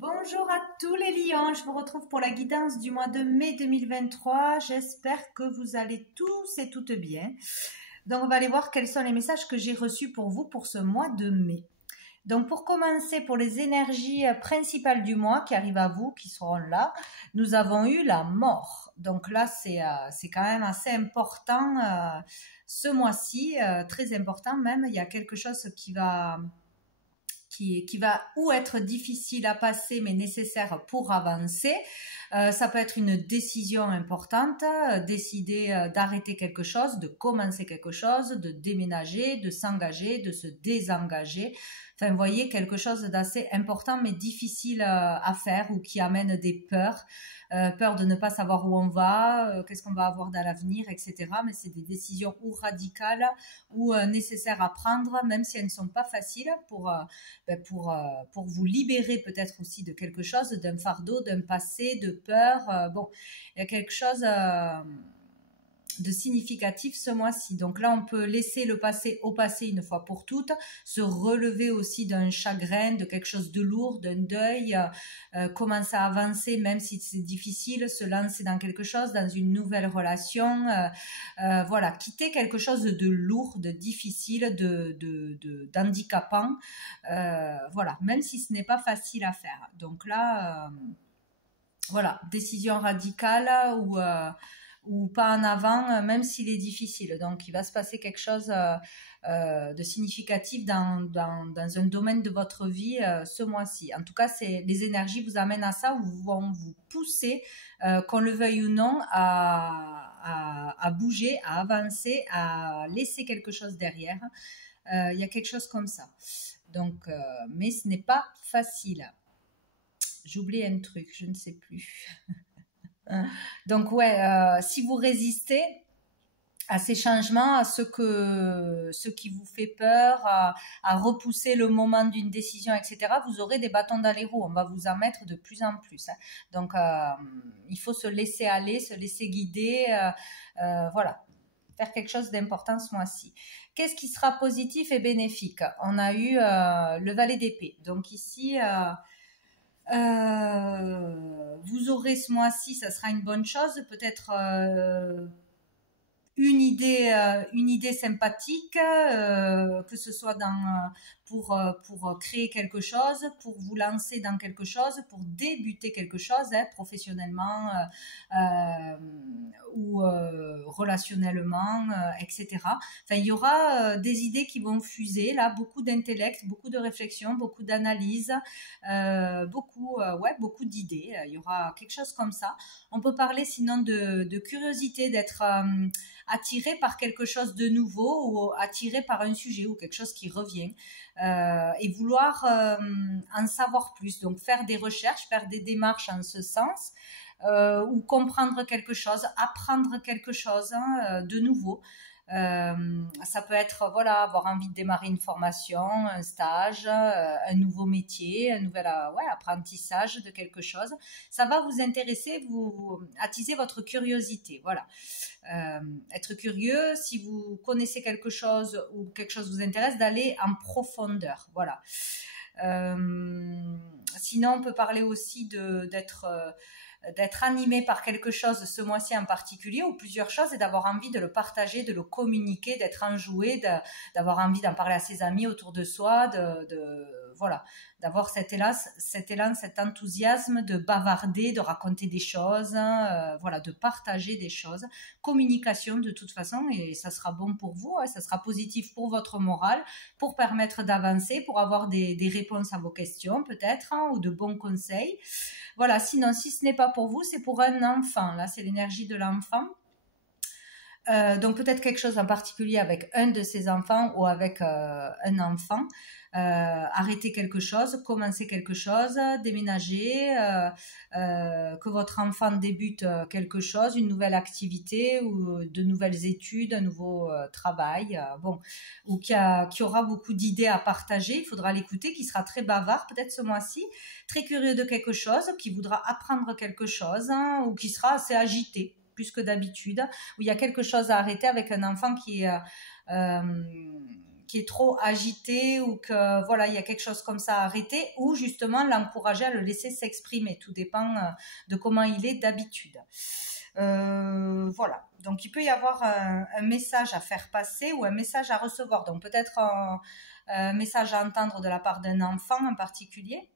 Bonjour à tous les lions, je vous retrouve pour la guidance du mois de mai 2023. J'espère que vous allez tous et toutes bien. Donc on va aller voir quels sont les messages que j'ai reçus pour vous pour ce mois de mai. Donc pour commencer, pour les énergies principales du mois qui arrivent à vous, qui seront là, nous avons eu la mort. Donc là, c'est quand même assez important ce mois-ci, très important même. Il y a quelque chose qui va ou être difficile à passer mais nécessaire pour avancer. Ça peut être une décision importante, décider d'arrêter quelque chose, de commencer quelque chose, de déménager, de s'engager, de se désengager. Enfin, vous voyez, quelque chose d'assez important mais difficile à faire ou qui amène des peurs. Peur de ne pas savoir où on va, qu'est-ce qu'on va avoir dans l'avenir, etc. Mais c'est des décisions ou radicales ou nécessaires à prendre, même si elles ne sont pas faciles pour vous libérer peut-être aussi de quelque chose, d'un fardeau, d'un passé, de peur. Bon, il y a quelque chose de significatif ce mois-ci. Donc là, on peut laisser le passé au passé une fois pour toutes, se relever aussi d'un chagrin, de quelque chose de lourd, d'un deuil, commencer à avancer même si c'est difficile, se lancer dans quelque chose, dans une nouvelle relation, voilà, quitter quelque chose de lourd, de difficile, d'handicapant, voilà, même si ce n'est pas facile à faire. Donc là, voilà, décision radicale ou pas en avant, même s'il est difficile. Donc, il va se passer quelque chose de significatif dans un domaine de votre vie ce mois-ci. En tout cas, les énergies vous amènent à ça, ou vont vous pousser, qu'on le veuille ou non, à bouger, à avancer, à laisser quelque chose derrière. Il y a quelque chose comme ça. Donc, mais ce n'est pas facile. J'oublie un truc, je ne sais plus. Donc ouais, si vous résistez à ces changements, à ce qui vous fait peur, à repousser le moment d'une décision, etc., vous aurez des bâtons dans les roues. On va vous en mettre de plus en plus. Donc il faut se laisser aller, se laisser guider, voilà, faire quelque chose d'important ce mois-ci. Qu'est-ce qui sera positif et bénéfique? On a eu le valet d'épée. Donc ici, vous aurez ce mois-ci, ça sera une bonne chose, peut-être une idée sympathique, que ce soit pour créer quelque chose, pour vous lancer dans quelque chose, pour débuter quelque chose, professionnellement ou relationnellement, etc. Enfin, il y aura des idées qui vont fuser, là, beaucoup d'intellect, beaucoup de réflexion, beaucoup d'analyse, beaucoup d'idées. Il y aura quelque chose comme ça. On peut parler sinon de curiosité, d'être attiré par quelque chose de nouveau ou attiré par un sujet ou quelque chose qui revient, et vouloir en savoir plus. Donc faire des recherches, faire des démarches en ce sens, ou comprendre quelque chose, apprendre quelque chose de nouveau. Ça peut être, voilà, avoir envie de démarrer une formation, un stage, un nouveau métier, un nouvel apprentissage de quelque chose. Ça va vous intéresser, vous attiser votre curiosité. Voilà, être curieux, si vous connaissez quelque chose ou quelque chose vous intéresse, d'aller en profondeur. Voilà. Sinon, on peut parler aussi d'être animé par quelque chose ce mois-ci en particulier ou plusieurs choses, et d'avoir envie de le partager, de le communiquer, d'être enjoué, d'avoir envie d'en parler à ses amis autour de soi, voilà, d'avoir cet élan, cet enthousiasme de bavarder, de raconter des choses, voilà, de partager des choses. Communication de toute façon, et ça sera bon pour vous, ça sera positif pour votre morale, pour permettre d'avancer, pour avoir des réponses à vos questions peut-être, ou de bons conseils. Voilà, sinon si ce n'est pas pour vous, c'est pour un enfant. Là, c'est l'énergie de l'enfant. Donc peut-être quelque chose en particulier avec un de ses enfants ou avec un enfant. Arrêter quelque chose, commencer quelque chose, déménager, que votre enfant débute quelque chose, une nouvelle activité ou de nouvelles études, un nouveau travail, ou qui aura beaucoup d'idées à partager. Il faudra l'écouter, qui sera très bavard peut-être ce mois-ci, très curieux de quelque chose, qui voudra apprendre quelque chose, ou qui sera assez agité plus que d'habitude, où il y a quelque chose à arrêter avec un enfant qui qui est trop agité ou que voilà, il y a quelque chose comme ça à arrêter, ou justement l'encourager à le laisser s'exprimer. Tout dépend de comment il est d'habitude. Voilà, donc il peut y avoir un message à faire passer ou un message à recevoir, donc peut-être un message à entendre de la part d'un enfant en particulier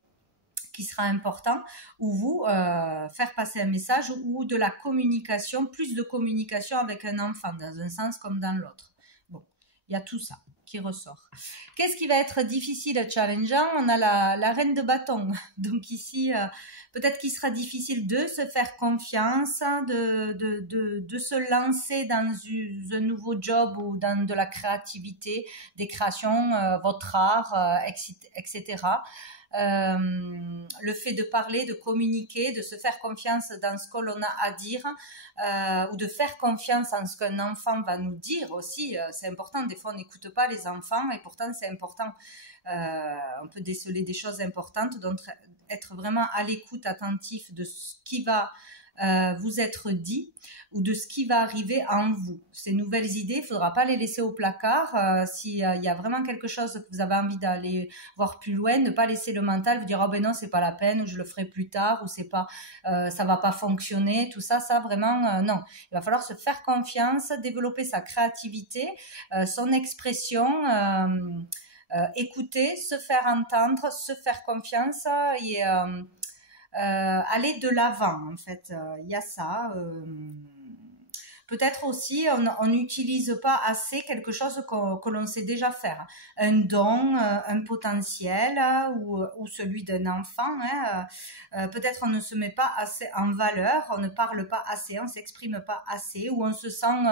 qui sera important, ou vous faire passer un message ou de la communication, plus de communication avec un enfant dans un sens comme dans l'autre. Bon, il y a tout ça qui ressort. Qu'est-ce qui va être difficile et challengeant? On a la reine de bâton. Donc ici, peut-être qu'il sera difficile de se faire confiance, de se lancer dans un nouveau job ou dans de la créativité, des créations, votre art, etc. Le fait de parler, de communiquer, de se faire confiance dans ce que l'on a à dire, ou de faire confiance en ce qu'un enfant va nous dire aussi, c'est important. Des fois on n'écoute pas les enfants et pourtant c'est important. On peut déceler des choses importantes, donc être vraiment à l'écoute attentif de ce qui va vous être dit ou de ce qui va arriver en vous. Ces nouvelles idées, il ne faudra pas les laisser au placard. S'il y a vraiment quelque chose que vous avez envie d'aller voir plus loin, ne pas laisser le mental vous dire oh ben non c'est pas la peine, ou je le ferai plus tard, ou c'est pas ça va pas fonctionner, tout ça vraiment non. Il va falloir se faire confiance, développer sa créativité, son expression, écouter, se faire entendre, se faire confiance et aller de l'avant en fait. Il y a ça. Peut-être aussi on n'utilise pas assez quelque chose que l'on sait déjà faire, un don, un potentiel ou celui d'un enfant. Peut-être on ne se met pas assez en valeur, on ne parle pas assez, on s'exprime pas assez, ou on se sent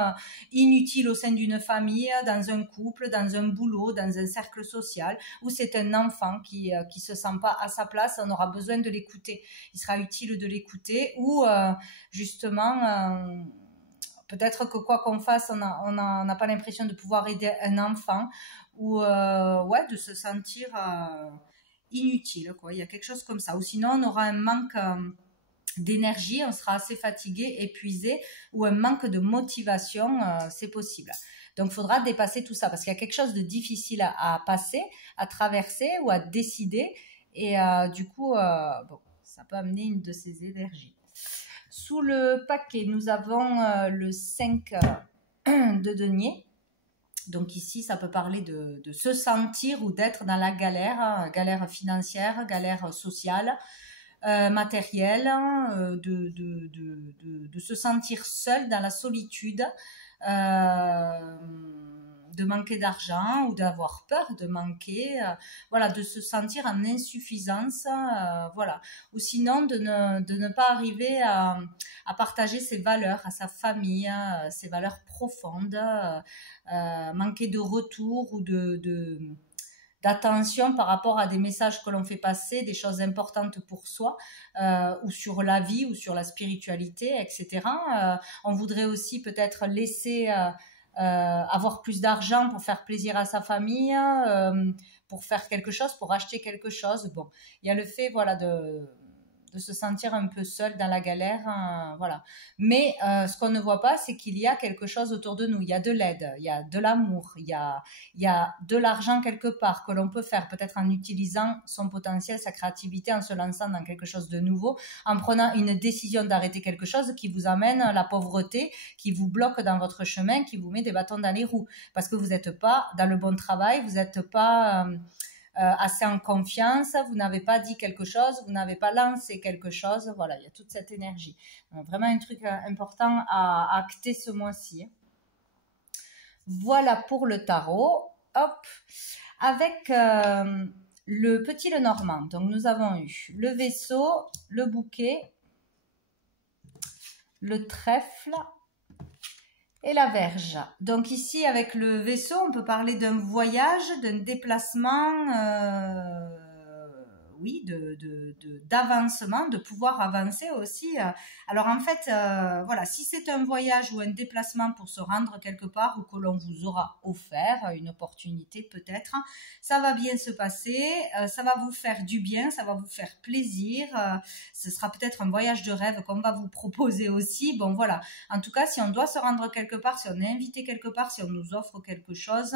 inutile au sein d'une famille, dans un couple, dans un boulot, dans un cercle social, où c'est un enfant qui se sent pas à sa place. On aura besoin de l'écouter, il sera utile de l'écouter, ou justement peut-être que quoi qu'on fasse, on n'a pas l'impression de pouvoir aider un enfant, ou de se sentir inutile, quoi. Il y a quelque chose comme ça. Ou sinon, on aura un manque d'énergie, on sera assez fatigué, épuisé, ou un manque de motivation, c'est possible. Donc, il faudra dépasser tout ça, parce qu'il y a quelque chose de difficile à passer, à traverser ou à décider. Et du coup, ça peut amener une de ces énergies. Sous le paquet, nous avons le 5 de denier. Donc ici, ça peut parler de se sentir ou d'être dans la galère, galère financière, galère sociale, matérielle, de se sentir seul dans la solitude, de manquer d'argent ou d'avoir peur de manquer, de se sentir en insuffisance, ou sinon de ne pas arriver à partager ses valeurs à sa famille, ses valeurs profondes, manquer de retour ou d'attention par rapport à des messages que l'on fait passer, des choses importantes pour soi, ou sur la vie ou sur la spiritualité, etc. On voudrait aussi peut-être laisser avoir plus d'argent pour faire plaisir à sa famille, pour faire quelque chose, pour acheter quelque chose. Bon, il y a le fait de se sentir un peu seul dans la galère, mais ce qu'on ne voit pas, c'est qu'il y a quelque chose autour de nous. Il y a de l'aide, il y a de l'amour, il y a de l'argent quelque part que l'on peut faire, peut-être en utilisant son potentiel, sa créativité, en se lançant dans quelque chose de nouveau, en prenant une décision d'arrêter quelque chose qui vous amène à la pauvreté, qui vous bloque dans votre chemin, qui vous met des bâtons dans les roues, parce que vous n'êtes pas dans le bon travail, vous n'êtes pas assez en confiance, vous n'avez pas dit quelque chose, vous n'avez pas lancé quelque chose. Voilà, il y a toute cette énergie. Donc, vraiment un truc important à acter ce mois-ci. Voilà pour le tarot. Hop, avec le petit Lenormand. Donc nous avons eu le vaisseau, le bouquet, le trèfle et la Verge. Donc ici, avec le vaisseau, on peut parler d'un voyage, d'un déplacement, oui, d'avancement, de pouvoir avancer aussi. Alors en fait, voilà, si c'est un voyage ou un déplacement pour se rendre quelque part ou que l'on vous aura offert une opportunité peut-être, ça va bien se passer, ça va vous faire du bien, ça va vous faire plaisir, ce sera peut-être un voyage de rêve qu'on va vous proposer aussi. Bon voilà, en tout cas, si on doit se rendre quelque part, si on est invité quelque part, si on nous offre quelque chose,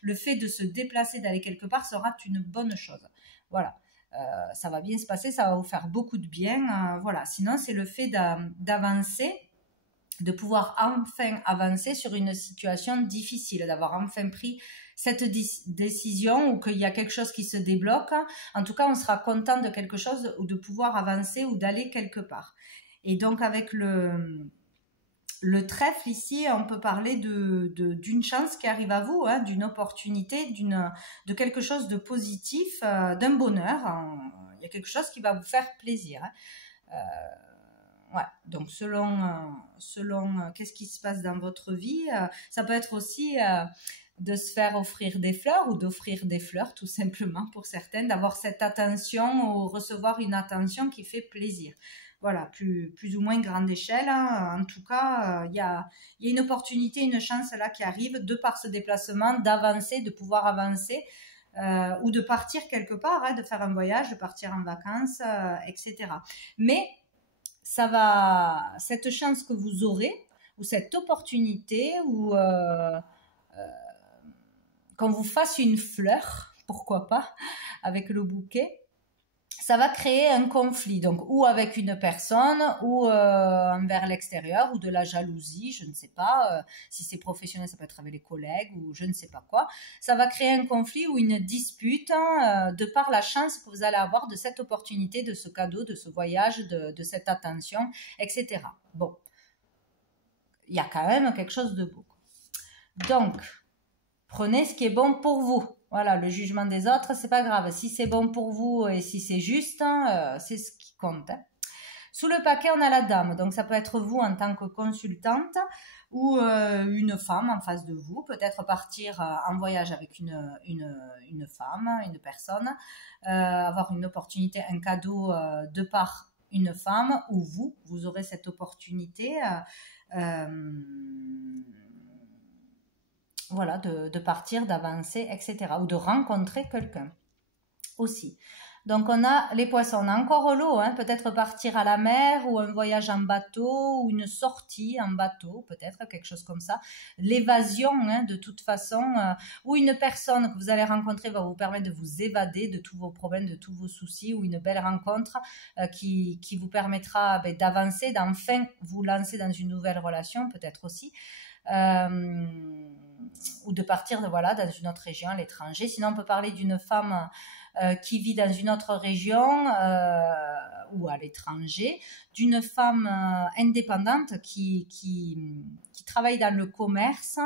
le fait de se déplacer, d'aller quelque part sera une bonne chose. Voilà, ça va bien se passer, ça va vous faire beaucoup de bien. Voilà, sinon c'est le fait d'avancer, de pouvoir enfin avancer sur une situation difficile, d'avoir enfin pris cette décision ou qu'il y a quelque chose qui se débloque. En tout cas, on sera content de quelque chose ou de pouvoir avancer ou d'aller quelque part. Et donc avec le trèfle ici, on peut parler d'une chance qui arrive à vous, hein, d'une opportunité, de quelque chose de positif, d'un bonheur. Il y a quelque chose qui va vous faire plaisir. Hein. Ouais. Donc selon qu'est-ce qui se passe dans votre vie, ça peut être aussi de se faire offrir des fleurs ou d'offrir des fleurs tout simplement pour certaines, d'avoir cette attention ou recevoir une attention qui fait plaisir. Voilà, plus ou moins grande échelle. Hein. En tout cas, il y a une opportunité, une chance là qui arrive de par ce déplacement, d'avancer, de pouvoir avancer ou de partir quelque part, hein, de faire un voyage, de partir en vacances, etc. Mais cette chance que vous aurez ou cette opportunité ou qu'on vous fasse une fleur, pourquoi pas, avec le bouquet, ça va créer un conflit, donc ou avec une personne ou envers l'extérieur ou de la jalousie, je ne sais pas, si c'est professionnel ça peut être avec les collègues ou je ne sais pas quoi, ça va créer un conflit ou une dispute de par la chance que vous allez avoir de cette opportunité, de ce cadeau, de ce voyage, de cette attention, etc. Bon, il y a quand même quelque chose de beau. Donc, prenez ce qui est bon pour vous. Voilà, le jugement des autres, c'est pas grave. Si c'est bon pour vous et si c'est juste, c'est ce qui compte. Hein. Sous le paquet, on a la dame. Donc, ça peut être vous en tant que consultante ou une femme en face de vous. Peut-être partir en voyage avec une femme, une personne. Avoir une opportunité, un cadeau de par une femme ou vous aurez cette opportunité. Voilà, de partir, d'avancer, etc. Ou de rencontrer quelqu'un aussi. Donc, on a les poissons. On a encore l'eau, hein, peut-être partir à la mer ou un voyage en bateau ou une sortie en bateau, peut-être quelque chose comme ça. L'évasion, hein, de toute façon, ou une personne que vous allez rencontrer va vous permettre de vous évader de tous vos problèmes, de tous vos soucis, ou une belle rencontre qui vous permettra d'avancer, d'enfin vous lancer dans une nouvelle relation, peut-être aussi. Ou de partir voilà, dans une autre région, à l'étranger. Sinon, on peut parler d'une femme qui vit dans une autre région ou à l'étranger, d'une femme indépendante qui travaille dans le commerce,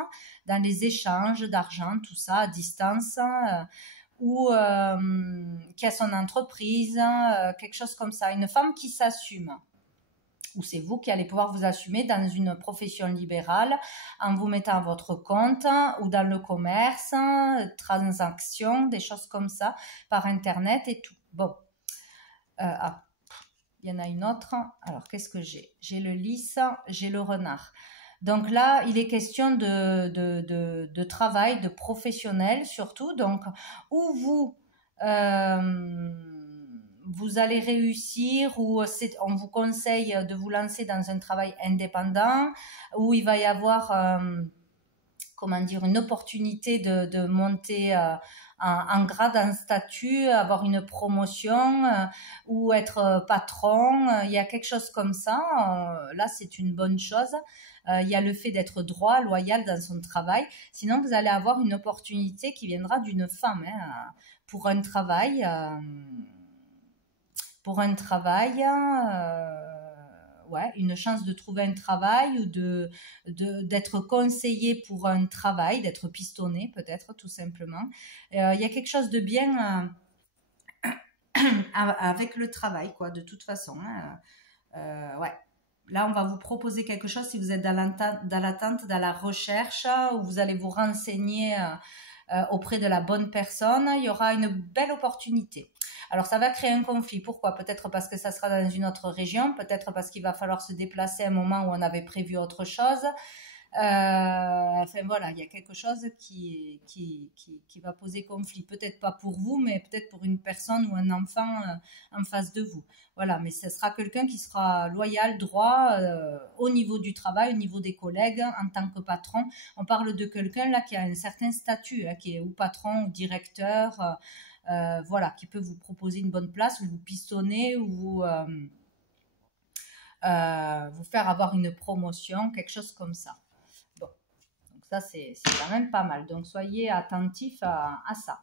dans les échanges d'argent, tout ça, à distance, ou qui a son entreprise, quelque chose comme ça. Une femme qui s'assume. Ou c'est vous qui allez pouvoir vous assumer dans une profession libérale en vous mettant à votre compte ou dans le commerce, transactions, des choses comme ça, par Internet et tout. Bon, il y en a une autre. Alors, qu'est-ce que j'ai? J'ai le lys, j'ai le renard. Donc là, il est question de travail, de professionnel surtout. Donc, où vous allez réussir ou on vous conseille de vous lancer dans un travail indépendant où il va y avoir une opportunité de monter en grade, en statut, avoir une promotion ou être patron. Il y a quelque chose comme ça. Là, c'est une bonne chose. Il y a le fait d'être droit, loyal dans son travail. Sinon, vous allez avoir une opportunité qui viendra d'une femme pour un travail. Une chance de trouver un travail ou d'être conseillé pour un travail, d'être pistonné peut-être tout simplement. Il y a quelque chose de bien avec le travail, quoi, de toute façon. Ouais. Là, on va vous proposer quelque chose si vous êtes dans l'attente, dans la recherche, où vous allez vous renseigner auprès de la bonne personne. Il y aura une belle opportunité. Alors ça va créer un conflit. Pourquoi? Peut-être parce que ça sera dans une autre région, peut-être parce qu'il va falloir se déplacer à un moment où on avait prévu autre chose. Enfin voilà, il y a quelque chose qui va poser conflit. Peut-être pas pour vous, mais peut-être pour une personne ou un enfant en face de vous. Voilà, mais ce sera quelqu'un qui sera loyal, droit, au niveau du travail, au niveau des collègues, en tant que patron. On parle de quelqu'un là qui a un certain statut, hein, qui est ou patron ou directeur, voilà, qui peut vous proposer une bonne place, ou vous pistonner, ou vous faire avoir une promotion, quelque chose comme ça. Bon, donc ça c'est quand même pas mal. Donc soyez attentifs à ça.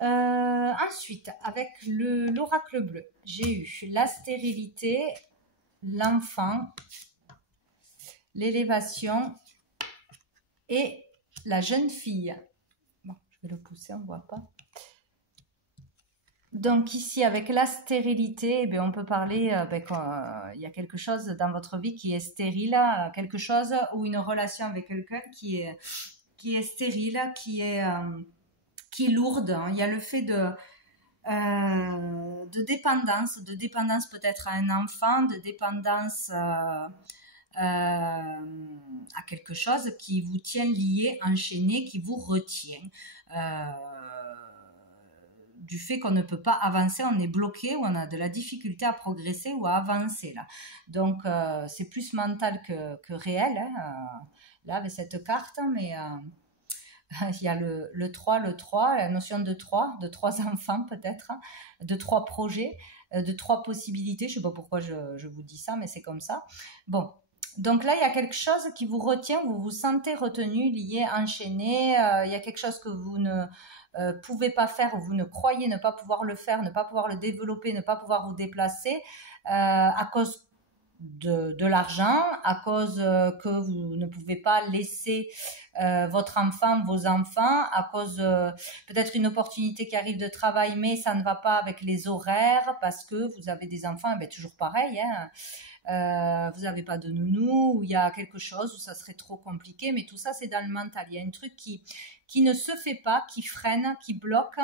Ensuite, avec l'oracle bleu, j'ai eu la stérilité, l'enfant, l'élévation et la jeune fille. Bon, je vais le pousser, on ne voit pas. Donc ici, avec la stérilité, eh bien, on peut parler il y a quelque chose dans votre vie qui est stérile, quelque chose ou une relation avec quelqu'un qui est stérile, qui est lourde. Hein. Il y a le fait de dépendance peut-être à un enfant, de dépendance à quelque chose qui vous tient lié, enchaîné, qui vous retient. Du fait qu'on ne peut pas avancer, on est bloqué, ou on a de la difficulté à progresser ou à avancer là. Donc c'est plus mental que réel, hein, là avec cette carte, mais il y a le 3, la notion de trois enfants peut-être, hein, de 3 projets, de 3 possibilités. Je ne sais pas pourquoi je vous dis ça, mais c'est comme ça. Bon, donc là, il y a quelque chose qui vous retient, vous vous sentez retenu, lié, enchaîné. Il y a quelque chose que vous ne pouvez pas faire, ou vous ne croyez ne pas pouvoir le faire, ne pas pouvoir le développer, ne pas pouvoir vous déplacer à cause de l'argent, à cause que vous ne pouvez pas laisser votre enfant, vos enfants, à cause peut-être une opportunité qui arrive de travail, mais ça ne va pas avec les horaires parce que vous avez des enfants, ben, toujours pareil, hein. Vous n'avez pas de nounou, ou il y a quelque chose où ça serait trop compliqué, mais tout ça c'est dans le mental. Il y a un truc qui ne se fait pas, qui freine, qui bloque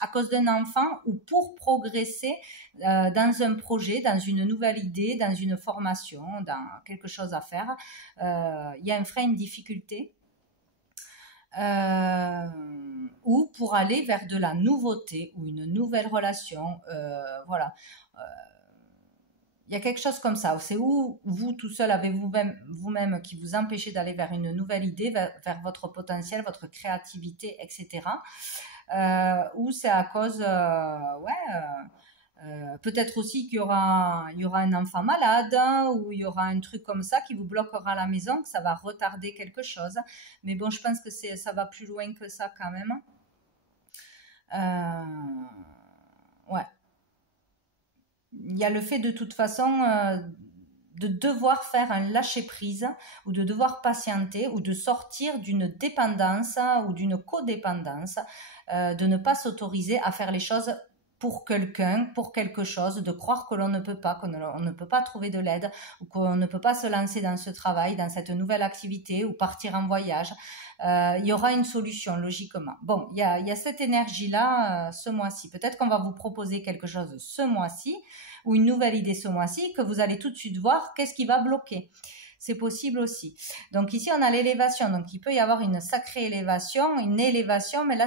à cause d'un enfant, ou pour progresser dans un projet, dans une nouvelle idée, dans une formation, dans quelque chose à faire. Il y a un frein, une difficulté. Ou pour aller vers de la nouveauté ou une nouvelle relation. Voilà. Il y a quelque chose comme ça. C'est où vous, tout seul, avez vous-même qui vous empêchez d'aller vers une nouvelle idée, vers votre potentiel, votre créativité, etc. Ou c'est à cause, peut-être aussi qu'il y aura un enfant malade, ou il y aura un truc comme ça qui vous bloquera à la maison, que ça va retarder quelque chose. Mais bon, je pense que ça va plus loin que ça quand même. Ouais. Il y a le fait de toute façon de devoir faire un lâcher-prise, ou de devoir patienter, ou de sortir d'une dépendance ou d'une codépendance, de ne pas s'autoriser à faire les choses pour quelqu'un, pour quelque chose, de croire que l'on ne peut pas, qu'on ne peut pas trouver de l'aide, ou qu'on ne peut pas se lancer dans ce travail, dans cette nouvelle activité, ou partir en voyage. Il y aura une solution, logiquement. Bon, il y a cette énergie-là ce mois-ci. Peut-être qu'on va vous proposer quelque chose ce mois-ci, ou une nouvelle idée ce mois-ci, que vous allez tout de suite voir qu'est-ce qui va bloquer. C'est possible aussi. Donc ici, on a l'élévation. Donc il peut y avoir une sacrée élévation, mais là,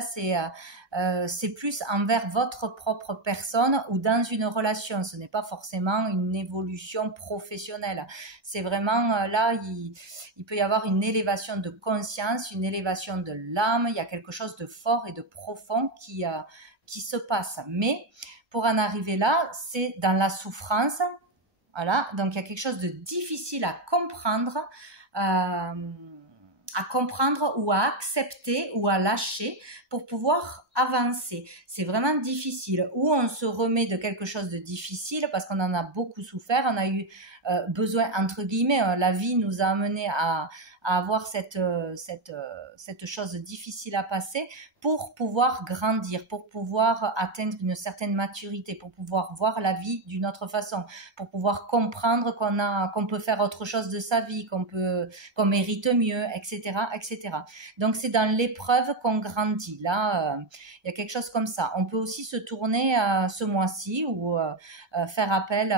c'est plus envers votre propre personne ou dans une relation. Ce n'est pas forcément une évolution professionnelle. C'est vraiment là, il peut y avoir une élévation de conscience, une élévation de l'âme. Il y a quelque chose de fort et de profond qui se passe. Mais pour en arriver là, c'est dans la souffrance. Voilà, donc il y a quelque chose de difficile à comprendre ou à accepter ou à lâcher pour pouvoir avancer. C'est vraiment difficile. Ou on se remet de quelque chose de difficile parce qu'on en a beaucoup souffert, on a eu besoin, entre guillemets, la vie nous a amené à avoir cette chose difficile à passer pour pouvoir grandir, pour pouvoir atteindre une certaine maturité, pour pouvoir voir la vie d'une autre façon, pour pouvoir comprendre qu'on peut faire autre chose de sa vie, qu'on mérite mieux, etc., etc. Donc c'est dans l'épreuve qu'on grandit. Là, Il y a quelque chose comme ça. On peut aussi se tourner ce mois-ci ou faire appel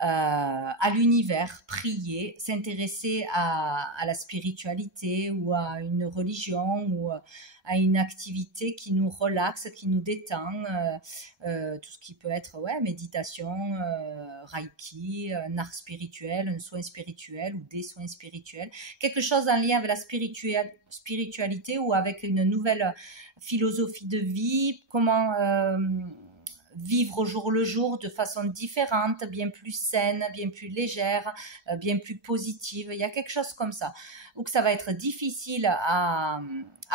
à l'univers, prier, s'intéresser à la spiritualité ou à une religion ou à une activité qui nous relaxe, qui nous détend, tout ce qui peut être méditation, reiki, un art spirituel, un soin spirituel ou des soins spirituels, quelque chose en lien avec la spiritualité ou avec une nouvelle philosophie de vie, comment vivre au jour le jour de façon différente, bien plus saine, bien plus légère, bien plus positive. Il y a quelque chose comme ça. Ou que ça va être difficile à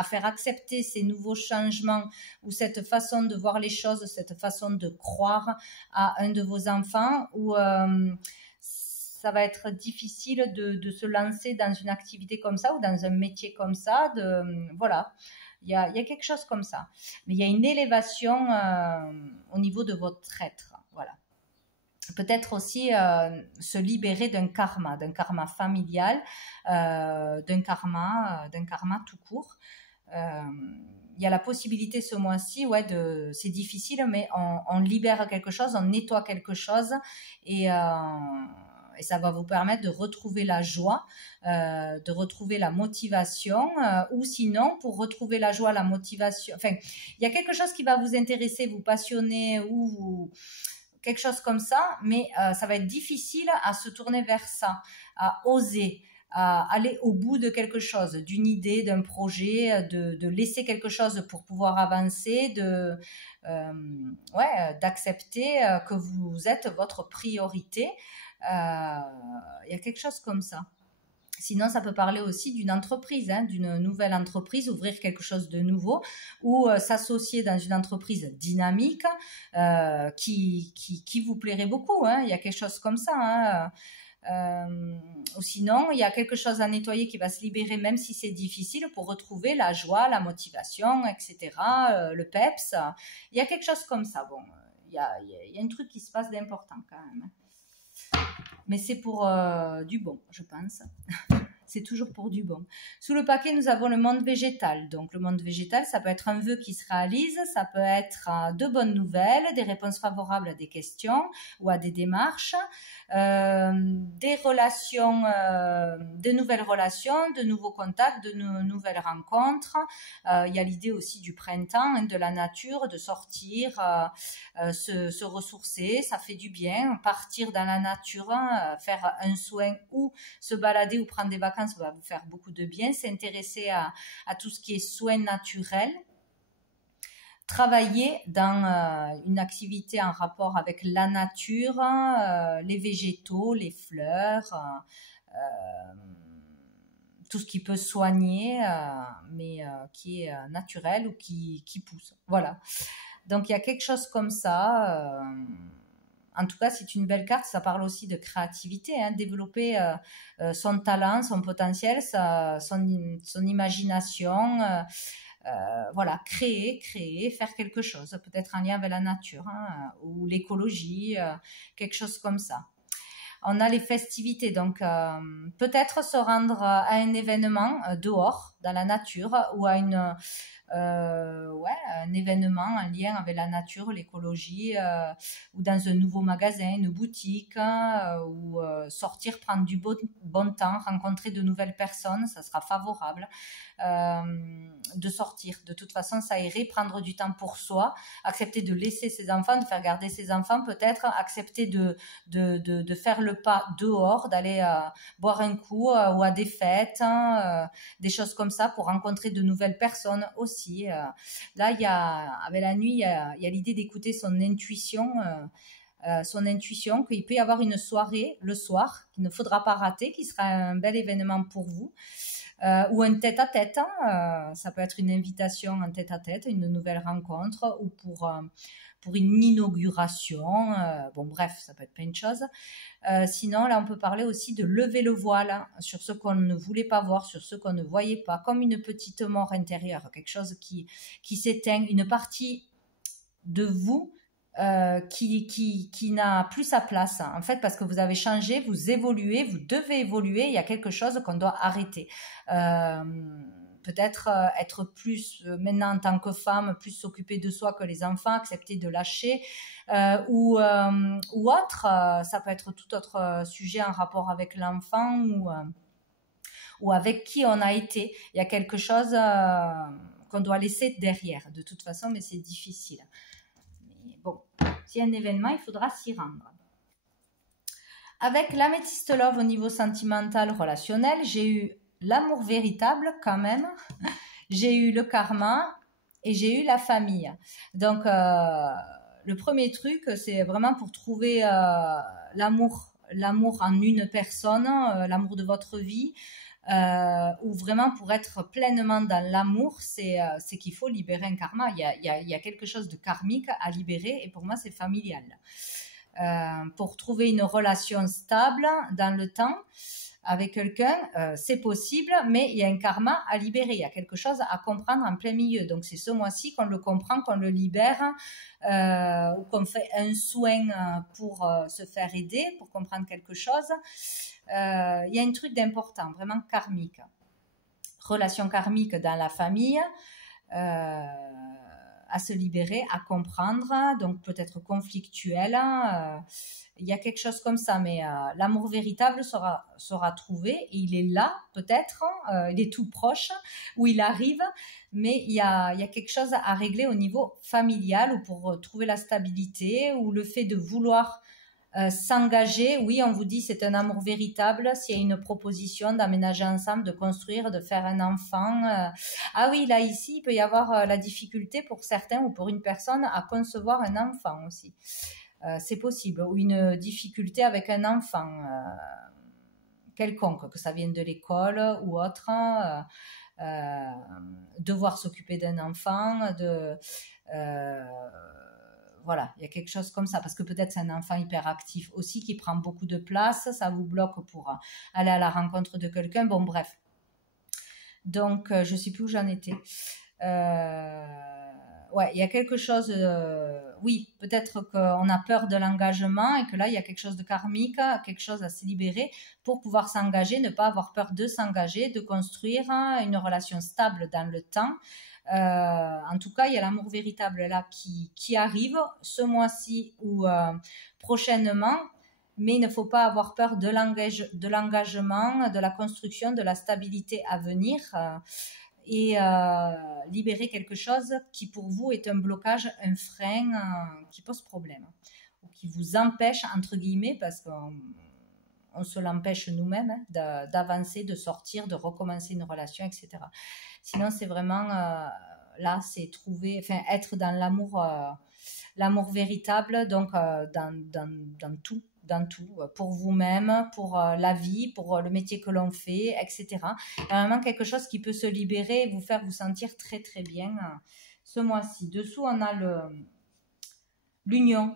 faire accepter ces nouveaux changements ou cette façon de voir les choses, cette façon de croire à un de vos enfants ou ça va être difficile de se lancer dans une activité comme ça ou dans un métier comme ça. Voilà. Il y a quelque chose comme ça. Mais il y a une élévation au niveau de votre être. Voilà. Peut-être aussi se libérer d'un karma familial, d'un karma tout court. Il y a la possibilité ce mois-ci, c'est difficile, mais on libère quelque chose, on nettoie quelque chose et ça va vous permettre de retrouver la joie, de retrouver la motivation, ou sinon, pour retrouver la joie, la motivation, enfin, il y a quelque chose qui va vous intéresser, vous passionner, ou quelque chose comme ça, mais ça va être difficile à se tourner vers ça, à oser, à aller au bout de quelque chose, d'une idée, d'un projet, de laisser quelque chose pour pouvoir avancer, d'accepter que vous êtes votre priorité. Il y a quelque chose comme ça. Sinon, ça peut parler aussi d'une entreprise, d'une nouvelle entreprise, ouvrir quelque chose de nouveau ou s'associer dans une entreprise dynamique qui vous plairait beaucoup. Il y a quelque chose comme ça. Ou sinon, il y a quelque chose à nettoyer qui va se libérer même si c'est difficile pour retrouver la joie, la motivation, etc., le peps. Il y a quelque chose comme ça. Bon, il y a un truc qui se passe d'important quand même. Mais c'est pour du bon, je pense. C'est toujours pour du bon. Sous le paquet, nous avons le monde végétal. Donc, le monde végétal, ça peut être un vœu qui se réalise, ça peut être de bonnes nouvelles, des réponses favorables à des questions ou à des démarches, des relations, de nouvelles relations, de nouveaux contacts, de nouvelles rencontres. Il y a l'idée aussi du printemps, de la nature, de sortir, se ressourcer, ça fait du bien. Partir dans la nature, faire un soin ou se balader ou prendre des vacances va vous faire beaucoup de bien. S'intéresser à tout ce qui est soins naturels. Travailler dans une activité en rapport avec la nature, les végétaux, les fleurs, tout ce qui peut soigner, mais qui est naturel ou qui pousse. Voilà. Donc, il y a quelque chose comme ça. En tout cas, c'est une belle carte. Ça parle aussi de créativité, développer son talent, son potentiel, son imagination. Voilà, créer, faire quelque chose, peut-être en lien avec la nature ou l'écologie, quelque chose comme ça. On a les festivités, donc peut-être se rendre à un événement dehors, dans la nature, ou à un événement en lien avec la nature, l'écologie, ou dans un nouveau magasin, une boutique, ou sortir, prendre du bon temps, rencontrer de nouvelles personnes, ça sera favorable. De sortir, de toute façon ça irait, prendre du temps pour soi, accepter de laisser ses enfants, de faire garder ses enfants peut-être, accepter de faire le pas dehors, d'aller boire un coup ou à des fêtes, des choses comme ça pour rencontrer de nouvelles personnes aussi. Là il y a, avec la nuit, il y a l'idée d'écouter son intuition, qu'il peut y avoir une soirée le soir qu'il ne faudra pas rater, qui sera un bel événement pour vous. Ou un tête-à-tête, ça peut être une invitation en tête-à-tête, une nouvelle rencontre, ou pour une inauguration, bon bref, ça peut être plein de choses. Sinon, là, on peut parler aussi de lever le voile sur ce qu'on ne voulait pas voir, sur ce qu'on ne voyait pas, comme une petite mort intérieure, quelque chose qui s'éteint, une partie de vous qui n'a plus sa place, en fait, parce que vous avez changé, vous évoluez, vous devez évoluer, il y a quelque chose qu'on doit arrêter. peut-être être plus, maintenant en tant que femme, plus s'occuper de soi que les enfants, accepter de lâcher, ou autre. Ça peut être tout autre sujet en rapport avec l'enfant ou avec qui on a été. Il y a quelque chose qu'on doit laisser derrière, de toute façon, mais c'est difficile. Mais bon, s'il y a un événement, il faudra s'y rendre. Avec l'améthyste love au niveau sentimental, relationnel, j'ai eu l'amour véritable quand même, j'ai eu le karma et j'ai eu la famille. Donc, le premier truc, c'est vraiment pour trouver l'amour en une personne, l'amour de votre vie, ou vraiment pour être pleinement dans l'amour, c'est qu'il faut libérer un karma. Il y a quelque chose de karmique à libérer et pour moi, c'est familial. Pour trouver une relation stable dans le temps avec quelqu'un, c'est possible, mais il y a un karma à libérer, il y a quelque chose à comprendre en plein milieu. Donc c'est ce mois-ci qu'on le comprend, qu'on le libère, ou qu'on fait un soin pour se faire aider, pour comprendre quelque chose. Il y a un truc d'important, vraiment karmique. Relation karmique dans la famille, à se libérer, à comprendre, donc peut-être conflictuel. Il y a quelque chose comme ça, mais l'amour véritable sera trouvé et il est là, peut-être, il est tout proche, où il arrive, mais il y a quelque chose à régler au niveau familial ou pour trouver la stabilité ou le fait de vouloir s'engager. Oui, on vous dit c'est un amour véritable s'il y a une proposition d'aménager ensemble, de construire, de faire un enfant. Ah oui, là ici, il peut y avoir la difficulté pour certains ou pour une personne à concevoir un enfant aussi. C'est possible. Ou une difficulté avec un enfant quelconque, que ça vienne de l'école ou autre. Devoir s'occuper d'un enfant, voilà, il y a quelque chose comme ça, parce que peut-être c'est un enfant hyperactif aussi qui prend beaucoup de place, ça vous bloque pour aller à la rencontre de quelqu'un, bon bref. Donc, je ne sais plus où j'en étais. Ouais, il y a quelque chose, oui, peut-être qu'on a peur de l'engagement et que là, il y a quelque chose de karmique, quelque chose à se libérer pour pouvoir s'engager, ne pas avoir peur de s'engager, de construire une relation stable dans le temps. En tout cas, il y a l'amour véritable là qui arrive ce mois-ci ou prochainement, mais il ne faut pas avoir peur de l'engagement, de la construction, de la stabilité à venir et libérer quelque chose qui pour vous est un blocage, un frein qui pose problème ou qui vous empêche, entre guillemets, parce qu'on se l'empêche nous-mêmes d'avancer, de sortir, de recommencer une relation, etc. Sinon, c'est vraiment, là, c'est trouver, enfin, être dans l'amour véritable, donc dans tout, pour vous-même, pour la vie, pour le métier que l'on fait, etc. Il y a vraiment quelque chose qui peut se libérer et vous faire vous sentir très, très bien ce mois-ci. Dessous, on a l'union.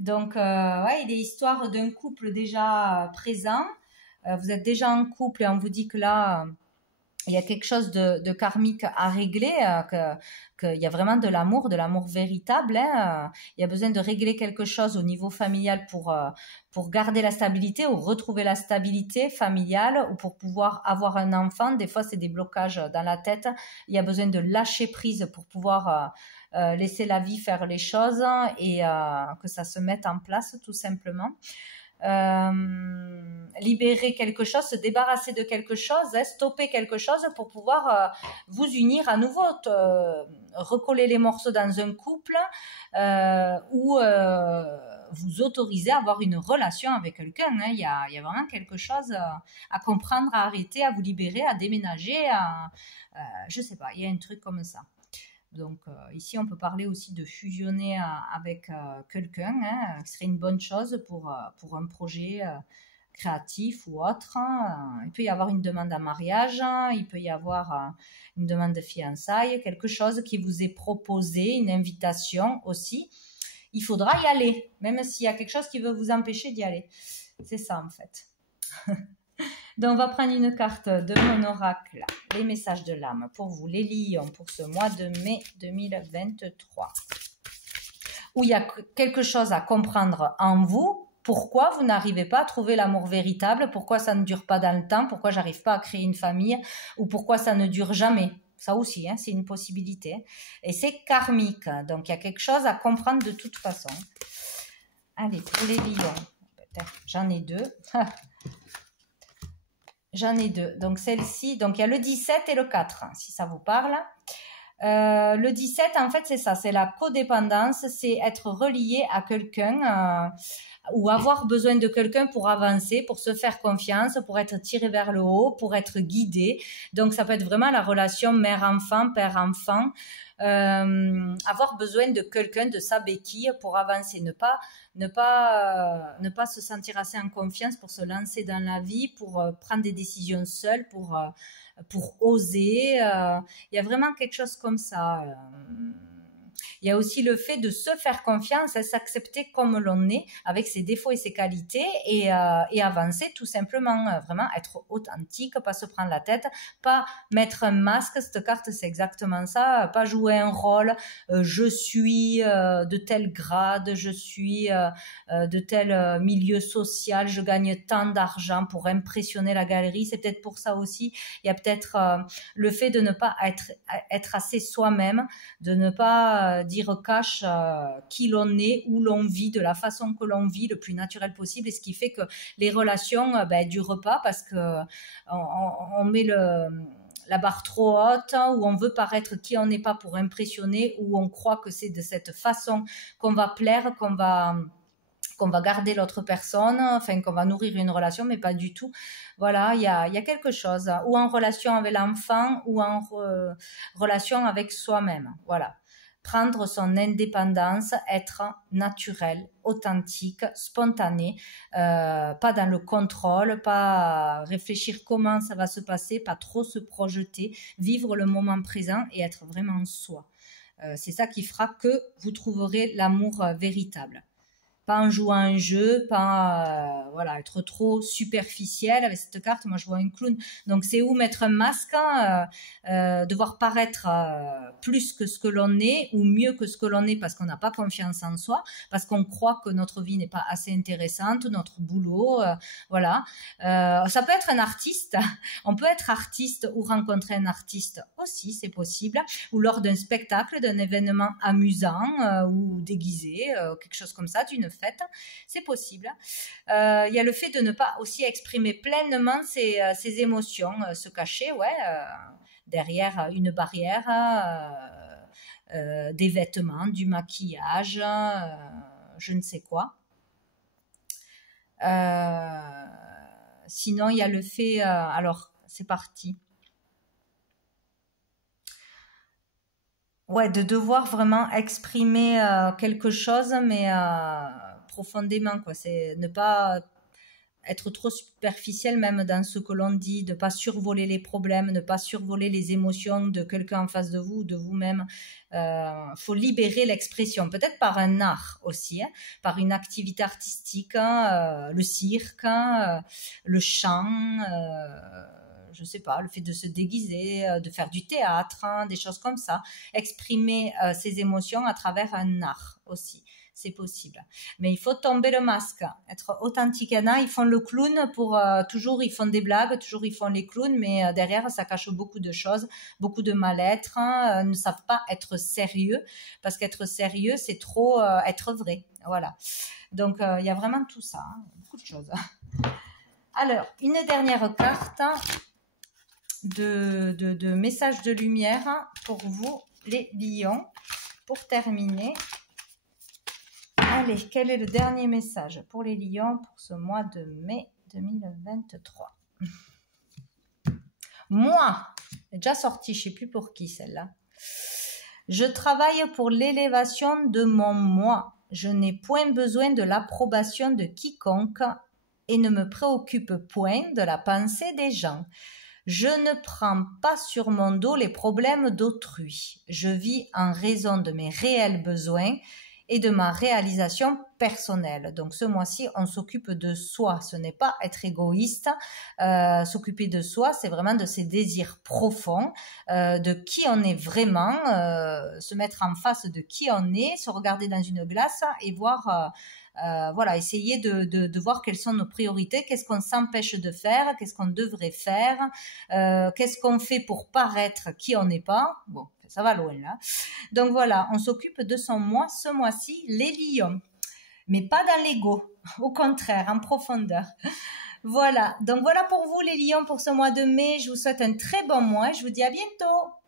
Donc, ouais, il est histoire d'un couple déjà présent. Vous êtes déjà en couple et on vous dit que là, il y a quelque chose de karmique à régler, qu'il y a vraiment de l'amour véritable. Il y a besoin de régler quelque chose au niveau familial pour garder la stabilité ou retrouver la stabilité familiale ou pour pouvoir avoir un enfant. Des fois, c'est des blocages dans la tête. Il y a besoin de lâcher prise pour pouvoir laisser la vie faire les choses et que ça se mette en place tout simplement. Libérer quelque chose, se débarrasser de quelque chose, stopper quelque chose pour pouvoir vous unir à nouveau, recoller les morceaux dans un couple ou vous autoriser à avoir une relation avec quelqu'un. Il y a vraiment quelque chose à comprendre, à arrêter, à vous libérer, à déménager, je sais pas, il y a un truc comme ça. Donc ici, on peut parler aussi de fusionner avec quelqu'un, ce serait une bonne chose pour un projet créatif ou autre. Il peut y avoir une demande en mariage, il peut y avoir une demande de fiançailles, quelque chose qui vous est proposé, une invitation aussi. Il faudra y aller, même s'il y a quelque chose qui veut vous empêcher d'y aller. C'est ça en fait. Donc, on va prendre une carte de mon oracle, les messages de l'âme pour vous, les lions, pour ce mois de mai 2023. Où il y a quelque chose à comprendre en vous, pourquoi vous n'arrivez pas à trouver l'amour véritable, pourquoi ça ne dure pas dans le temps, pourquoi j'arrive pas à créer une famille, ou pourquoi ça ne dure jamais. Ça aussi, hein, c'est une possibilité. Et c'est karmique, donc il y a quelque chose à comprendre de toute façon. Allez, pour les lions, j'en ai deux. J'en ai deux. Donc celle-ci, donc il y a le 17 et le 4, si ça vous parle. Le 17, en fait, c'est ça, c'est la codépendance, c'est être relié à quelqu'un ou avoir besoin de quelqu'un pour avancer, pour se faire confiance, pour être tiré vers le haut, pour être guidé. Donc, ça peut être vraiment la relation mère-enfant, père-enfant. Avoir besoin de quelqu'un, de sa béquille pour avancer, ne pas se sentir assez en confiance pour se lancer dans la vie, pour prendre des décisions seul, pour oser. Il y a vraiment quelque chose comme ça. Il y a aussi le fait de se faire confiance, et s'accepter comme l'on est, avec ses défauts et ses qualités, et avancer tout simplement, vraiment être authentique, pas se prendre la tête, pas mettre un masque. Cette carte, c'est exactement ça, pas jouer un rôle, je suis de tel grade, je suis de tel milieu social, je gagne tant d'argent pour impressionner la galerie. C'est peut-être pour ça aussi, il y a peut-être le fait de ne pas être assez soi-même, de ne pas dire cache qui l'on est, où l'on vit, de la façon que l'on vit, le plus naturel possible, et ce qui fait que les relations durent pas, parce que on met la barre trop haute, où on veut paraître qui on n'est pas pour impressionner, où on croit que c'est de cette façon qu'on va plaire, qu'on va garder l'autre personne, enfin qu'on va nourrir une relation, mais pas du tout. Voilà, il y a quelque chose, ou en relation avec l'enfant, ou en relation avec soi-même. Voilà. Prendre son indépendance, être naturel, authentique, spontané, pas dans le contrôle, pas réfléchir comment ça va se passer, pas trop se projeter, vivre le moment présent et être vraiment soi. C'est ça qui fera que vous trouverez l'amour véritable. Pas en jouant un jeu, pas être trop superficiel avec cette carte. Moi, je vois un clown. Donc, c'est où mettre un masque, devoir paraître plus que ce que l'on est, ou mieux que ce que l'on est, parce qu'on n'a pas confiance en soi, parce qu'on croit que notre vie n'est pas assez intéressante, notre boulot, voilà. Ça peut être un artiste. On peut être artiste ou rencontrer un artiste aussi, c'est possible. Ou lors d'un spectacle, d'un événement amusant ou déguisé, quelque chose comme ça, d'une fête, c'est possible. Il y a le fait de ne pas aussi exprimer pleinement ses émotions, se cacher, derrière une barrière, des vêtements, du maquillage, je ne sais quoi. Sinon, il y a le fait, alors c'est parti. De devoir vraiment exprimer quelque chose, mais profondément, quoi. C'est ne pas être trop superficiel même dans ce que l'on dit, de ne pas survoler les problèmes, ne pas survoler les émotions de quelqu'un en face de vous, de vous-même. Faut libérer l'expression, peut-être par un art aussi, par une activité artistique, le cirque, le chant, je sais pas, le fait de se déguiser, de faire du théâtre, des choses comme ça. Exprimer ses émotions à travers un art aussi. C'est possible. Mais il faut tomber le masque, être authentique. Ils font le clown pour toujours, ils font des blagues, toujours ils font les clowns, mais derrière ça cache beaucoup de choses, beaucoup de mal-être, ne savent pas être sérieux, parce qu'être sérieux c'est trop être vrai. Voilà. Donc il y a vraiment tout ça, beaucoup de choses. Alors, une dernière carte de message de lumière pour vous, les lions, pour terminer. Allez, quel est le dernier message pour les lions pour ce mois de mai 2023? Moi, c'est déjà sorti, je ne sais plus pour qui celle-là. Je travaille pour l'élévation de mon moi. Je n'ai point besoin de l'approbation de quiconque et ne me préoccupe point de la pensée des gens. Je ne prends pas sur mon dos les problèmes d'autrui. Je vis en raison de mes réels besoins et de ma réalisation personnel. Donc ce mois-ci, on s'occupe de soi. Ce n'est pas être égoïste. S'occuper de soi, c'est vraiment de ses désirs profonds, de qui on est vraiment, se mettre en face de qui on est, se regarder dans une glace et voir... voilà, essayer de voir quelles sont nos priorités, qu'est-ce qu'on s'empêche de faire, qu'est-ce qu'on devrait faire, qu'est-ce qu'on fait pour paraître qui on n'est pas. Bon, ça va loin là. Donc voilà, on s'occupe de son moi ce mois-ci, les lions. Mais pas dans l'ego, au contraire, en profondeur. Voilà, donc voilà pour vous les lions pour ce mois de mai. Je vous souhaite un très bon mois et je vous dis à bientôt.